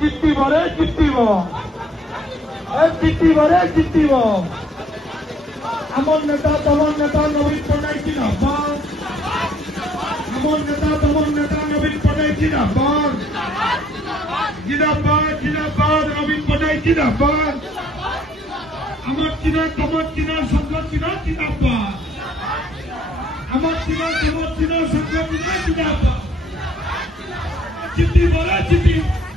জিতিব রে জিতিব জিতিব আমার নেতা তোমার নেতা নবীন পট্টনায়ক জিন্দাবাদ আমার নেতা তোমার নেতা নবীন পট্টনায়ক জিন্দাবাদ জিন্দাবাদ জিন্দাবাদ নবীন পট্টনায়ক জিন্দাবাদ আমার চিনা তোমার চিনা সংসদ চিনা জিন্দাবাদ আমার চিনা তোমার চিনা সংসদ চিনা জিন্দাবাদ জিতিব রে জিতিব